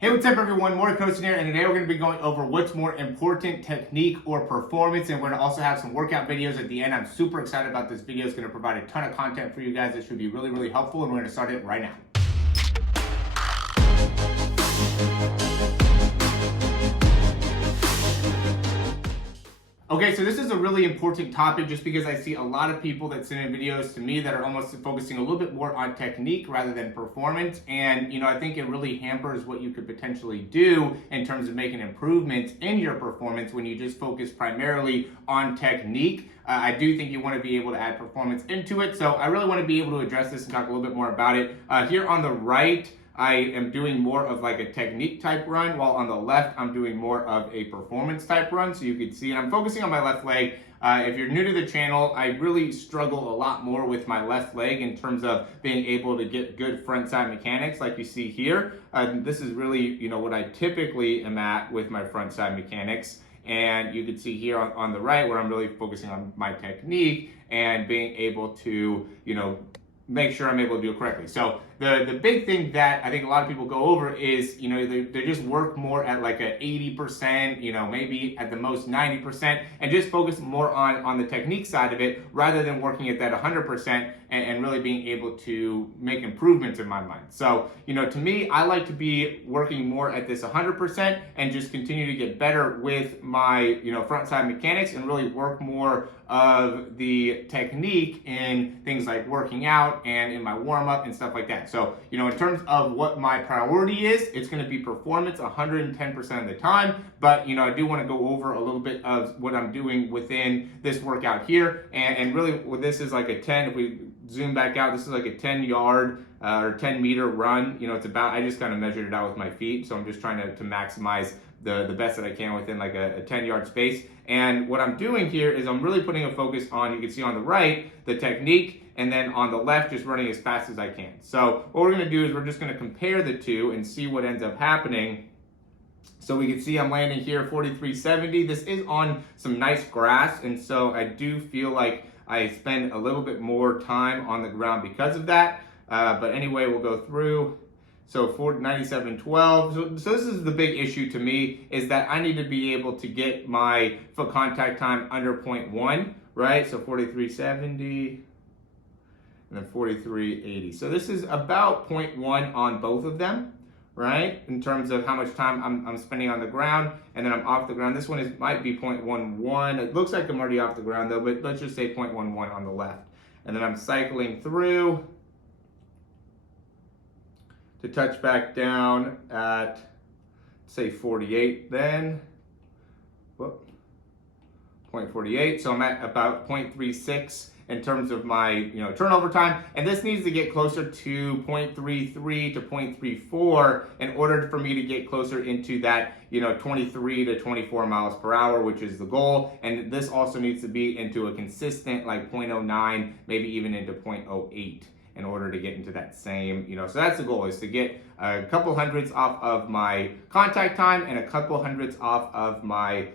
Hey, what's up everyone? Morey Croson here, and today we're going to be going over what's more important, technique or performance, and we're going to also have some workout videos at the end. I'm super excited about this video. It's going to provide a ton of content for you guys. It should be really, really helpful, and we're going to start it right now. Okay, so this is a really important topic just because I see a lot of people that send in videos to me that are almost focusing a little bit more on technique rather than performance. And, I think it really hampers what you could potentially do in terms of making improvements in your performance when you just focus primarily on technique. I do think you want to be able to add performance into it. So I really want to be able to address this and talk a little bit more about it. Here on the right, I am doing more of like a technique type run, while on the left, I'm doing more of a performance type run. So you can see, and I'm focusing on my left leg. If you're new to the channel, I really struggle a lot more with my left leg in terms of being able to get good front side mechanics like you see here. This is really, what I typically am at with my front side mechanics. And you can see here on the right where I'm really focusing on my technique and being able to, make sure I'm able to do it correctly. So the big thing that I think a lot of people go over is, they just work more at like a 80%, maybe at the most 90%, and just focus more on the technique side of it rather than working at that 100% and really being able to make improvements in my mind. So, to me, I like to be working more at this 100% and just continue to get better with my, front side mechanics and really work more of the technique in things like working out and in my warm-up and stuff like that. So, in terms of what my priority is, it's going to be performance 110% of the time. But, I do want to go over a little bit of what I'm doing within this workout here. And really, what this is like a 10, if we zoom back out, this is like a 10-yard or 10-meter run. It's about, I just kind of measured it out with my feet. So I'm just trying to maximize the best that I can within like a 10-yard space. And what I'm doing here is I'm really putting a focus on, you can see on the right, the technique, and then on the left, just running as fast as I can. So what we're gonna do is we're just gonna compare the two and see what ends up happening. So we can see I'm landing here 43.70. This is on some nice grass, and so I do feel like I spend a little bit more time on the ground because of that. But anyway, we'll go through. So 97.12. So this is the big issue to me, is that I need to be able to get my foot contact time under 0.1, right? So 43.70 and then 43.80. So this is about 0.1 on both of them, right? In terms of how much time I'm spending on the ground, and then I'm off the ground. This one might be 0.11. It looks like I'm already off the ground though, but let's just say 0.11 on the left. And then I'm cycling through to touch back down at, say, 48 then. Whoop. 0.48. So I'm at about 0.36 in terms of my turnover time, and this needs to get closer to 0.33 to 0.34 in order for me to get closer into that 23 to 24 miles per hour, which is the goal. And this also needs to be into a consistent like 0.09, maybe even into 0.08 in order to get into that same, so that's the goal, is to get a couple hundredths off of my contact time and a couple hundredths off of my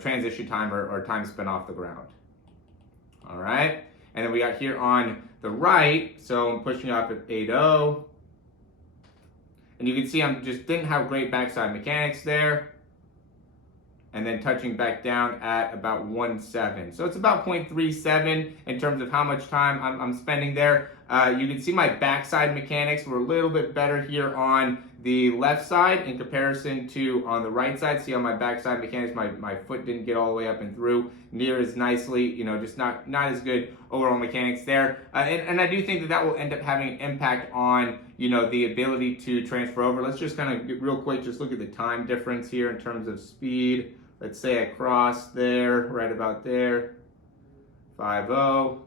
transition time or time spent off the ground. All right, and then we got here on the right, so I'm pushing off at 8.0, and you can see I'm just didn't have great backside mechanics there, and then touching back down at about 1.7. So it's about 0.37 in terms of how much time I'm spending there. You can see my backside mechanics were a little bit better here on the left side in comparison to on the right side. See how my backside mechanics, my foot didn't get all the way up and through near as nicely, just not as good overall mechanics there. And I do think that will end up having an impact on, the ability to transfer over. Let's just kind of get real quick, just look at the time difference here in terms of speed. Let's say I cross there, right about there, 5.0.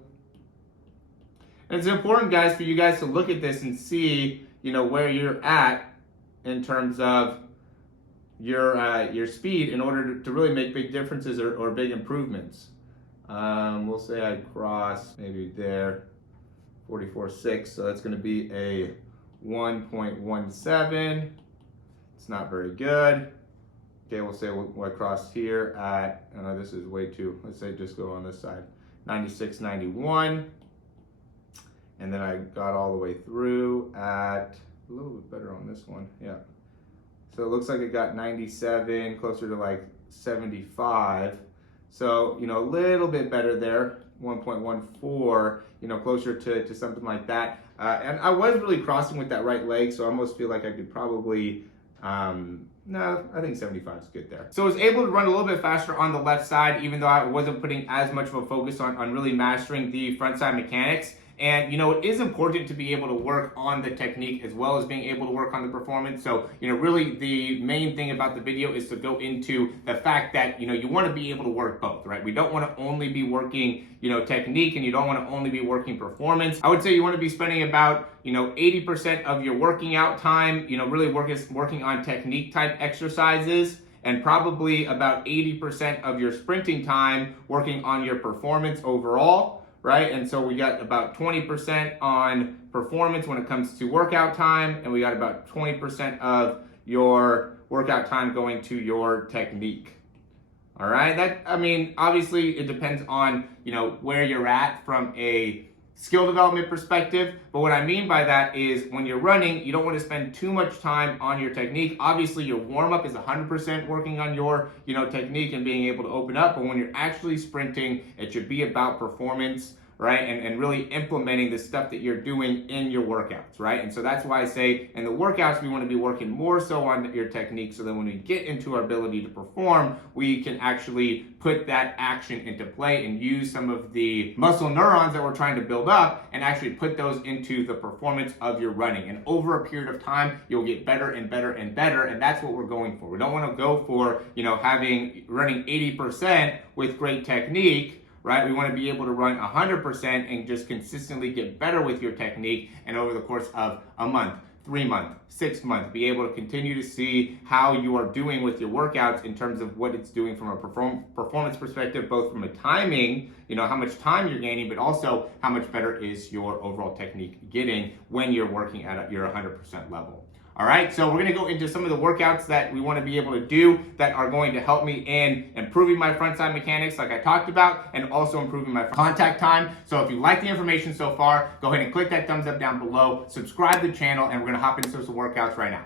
And it's important, guys, for you guys to look at this and see, where you're at in terms of your speed in order to really make big differences or big improvements. We'll say I cross maybe there, 44.6, so that's going to be a 1.17. It's not very good. Okay, we'll say we'll cross here at, this is way too, let's say just go on this side, 96.91. And then I got all the way through at, a little bit better on this one, yeah, So it looks like it got 97, closer to like 75. So, you know, a little bit better there, 1.14, you know, closer to something like that. And I was really crossing with that right leg, so I almost feel like I could probably, no, I think 75 is good there. So I was able to run a little bit faster on the left side, even though I wasn't putting as much of a focus on really mastering the front side mechanics. And, you know, it is important to be able to work on the technique as well as being able to work on the performance. So, you know, really the main thing about the video is to go into the fact that, you know, you want to be able to work both, right? We don't want to only be working, you know, technique, and you don't want to only be working performance. I would say you want to be spending about, you know, 80% of your working out time, you know, really working on technique type exercises, and probably about 80% of your sprinting time working on your performance overall. Right? And so we got about 20% on performance when it comes to workout time, and we got about 20% of your workout time going to your technique. All right? That, I mean, obviously it depends on, you know, where you're at from a skill development perspective, but what I mean by that is when you're running, you don't want to spend too much time on your technique. Obviously, your warm-up is 100% working on your, you know, technique and being able to open up, but when you're actually sprinting, it should be about performance, right? And really implementing the stuff that you're doing in your workouts, right? And so that's why I say in the workouts, we want to be working more so on your technique, so that when we get into our ability to perform, we can actually put that action into play and use some of the muscle neurons that we're trying to build up and actually put those into the performance of your running. And over a period of time, you'll get better and better and better, and that's what we're going for. We don't want to go for, you know, running 80% with great technique, right? We want to be able to run 100% and just consistently get better with your technique, and over the course of a month, 3 months, 6 months, be able to continue to see how you are doing with your workouts in terms of what it's doing from a performance perspective, both from a timing, you know, how much time you're gaining, but also how much better is your overall technique getting when you're working at your 100% level. All right, so we're gonna go into some of the workouts that we wanna be able to do that are going to help me in improving my front side mechanics like I talked about, and also improving my contact time. So if you like the information so far, go ahead and click that thumbs up down below, subscribe to the channel, and we're gonna hop into some workouts right now.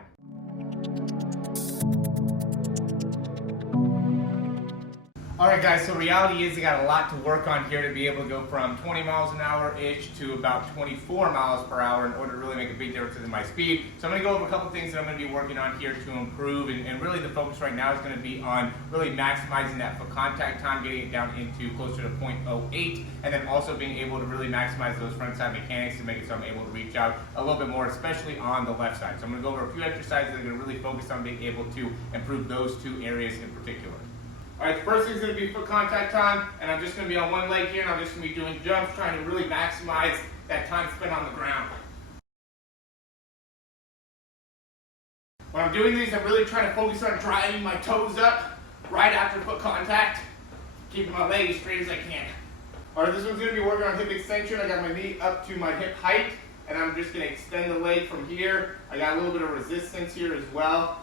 All right, guys, so reality is I got a lot to work on here to be able to go from 20 miles an hour-ish to about 24 miles per hour in order to really make a big difference in my speed. So I'm gonna go over a couple things that I'm gonna be working on here to improve, and really the focus right now is gonna be on really maximizing that foot contact time, getting it down into closer to 0.08, and then also being able to really maximize those front side mechanics to make it so I'm able to reach out a little bit more, especially on the left side. So I'm gonna go over a few exercises that are gonna really focus on being able to improve those two areas in particular. All right, the first thing is going to be foot contact time, and I'm just going to be on one leg here, and I'm just going to be doing jumps, trying to really maximize that time spent on the ground. When I'm doing these, I'm really trying to focus on driving my toes up right after foot contact, keeping my leg as straight as I can. All right, this one's going to be working on hip extension. I got my knee up to my hip height, and I'm just going to extend the leg from here. I got a little bit of resistance here as well.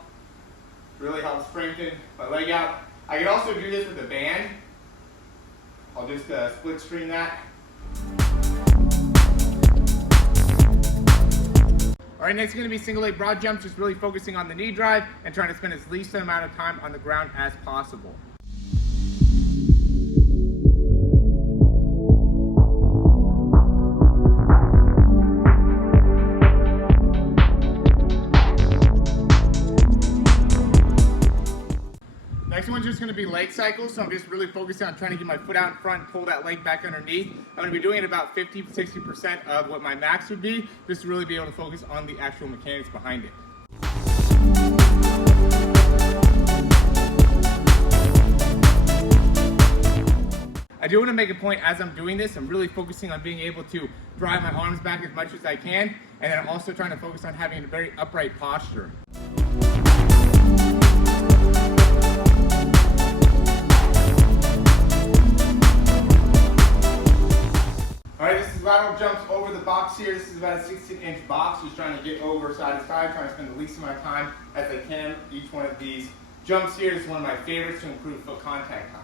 Really helps strengthen my leg out. I can also do this with a band. I'll just split screen that. All right, next is gonna be single leg broad jumps, just really focusing on the knee drive and trying to spend as least amount of time on the ground as possible. Next one's just going to be leg cycles, so I'm just really focusing on trying to get my foot out in front and pull that leg back underneath. I'm going to be doing it about 50-60% of what my max would be, just to really be able to focus on the actual mechanics behind it. I do want to make a point as I'm doing this, I'm really focusing on being able to drive my arms back as much as I can, and then I'm also trying to focus on having a very upright posture. Alright, this is lateral jumps over the box here. This is about a 16-inch box. Just trying to get over side to side, trying to spend the least amount of time as I can. Each one of these jumps here is one of my favorites to improve foot contact time.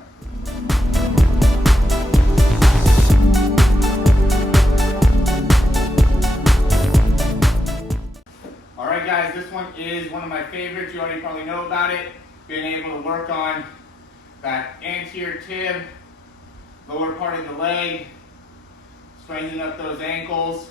All right, guys, this one is one of my favorites. You already probably know about it. Being able to work on that anterior tib, lower part of the leg, strengthening up those ankles.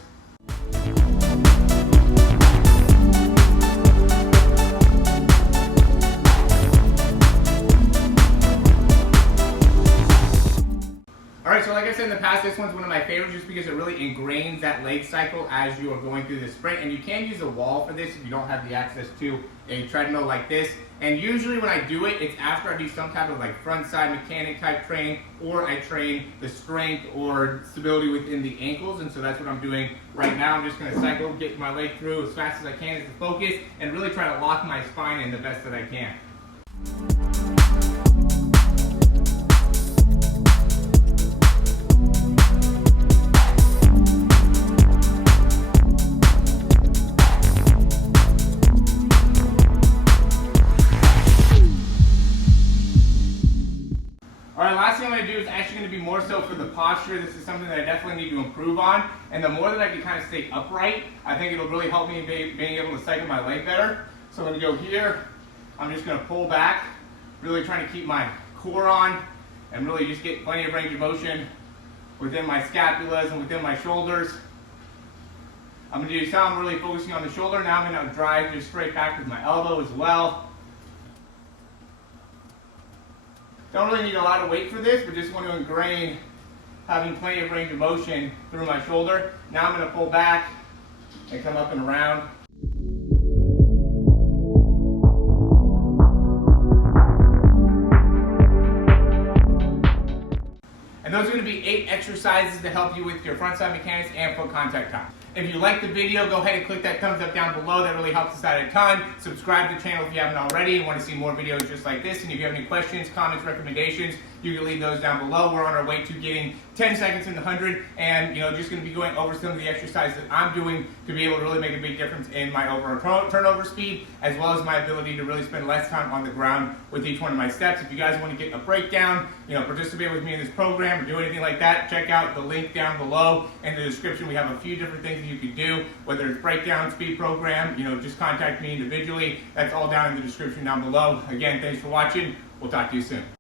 Alright, so like I said in the past, this one's one of my favorites just because it really ingrains that leg cycle as you are going through the sprint. And you can use a wall for this if you don't have the access to a treadmill like this. And usually when I do it, it's after I do some type of like front side mechanic type training, or I train the strength or stability within the ankles. And so that's what I'm doing right now. I'm just going to cycle, get my leg through as fast as I can as the focus, and really try to lock my spine in the best that I can. Alright, last thing I'm going to do is actually going to be more so for the posture. This is something that I definitely need to improve on. And the more that I can kind of stay upright, I think it'll really help me being able to cycle my leg better. So I'm going to go here. I'm just going to pull back, really trying to keep my core on, and really just get plenty of range of motion within my scapulas and within my shoulders. I'm going to do some really focusing on the shoulder. Now I'm going to drive just straight back with my elbow as well. Don't really need a lot of weight for this, but just want to ingrain having plenty of range of motion through my shoulder. Now I'm going to pull back and come up and around. And those are going to be 8 exercises to help you with your front side mechanics and foot contact time. If you liked the video, go ahead and click that thumbs up down below. That really helps us out a ton. Subscribe to the channel if you haven't already and want to see more videos just like this. And if you have any questions, comments, recommendations, you can leave those down below. We're on our way to getting 10 seconds in the 100, and just going to be going over some of the exercises that I'm doing to be able to really make a big difference in my overall turnover speed, as well as my ability to really spend less time on the ground with each one of my steps. If you guys want to get a breakdown, participate with me in this program or do anything like that, check out the link down below in the description. We have a few different things that you can do, whether it's breakdown, speed program, just contact me individually. That's all down in the description down below. Again, thanks for watching. We'll talk to you soon.